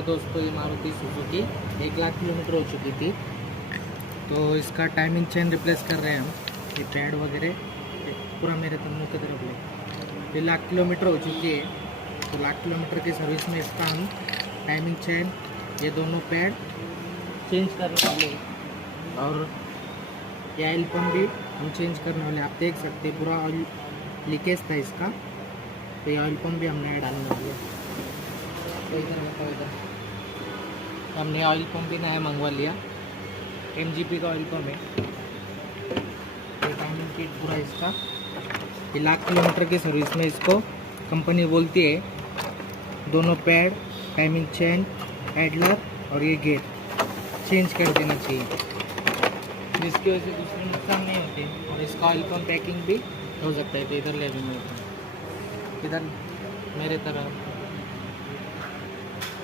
नमस्कार दोस्तों, ये मारुति सुजुकी 1 लाख किलोमीटर हो चुकी थी। तो इसका टाइमिंग चेन रिप्लेस कर रहे हैं हम। ये पैड वगैरह पूरा मेरे मुँह की तरफ ले। ये 1 लाख किलोमीटर हो चुकी है। तो 1 लाख किलोमीटर की सर्विस में इसका हम टाइमिंग चेन, ये दोनों पैड चेंज करने वाले हैं। और ये ऑयल पम्प भी हम चेंज करने वाले। आप देख सकते हैं पूरा ऑयल लीकेज था इसका। तो ये ऑयल पम्प भी हम नया डालने वाले हैं। तो इधर हमने ऑयल पंप भी नया मंगवा लिया। MGP का ऑयल पंप है। ये टाइमिंग किट पूरा इसका 1 लाख किलोमीटर की सर्विस में इसको कंपनी बोलती है दोनों पैड, टाइमिंग चेन, हैंडलर और ये गेट चेंज कर देना चाहिए, जिसकी वजह से दूसरे नुकसान नहीं होते। और इसका ऑयल पंप पैकिंग भी हो सकता है। तो इधर ले भी मिलता है, इधर मेरे तरफ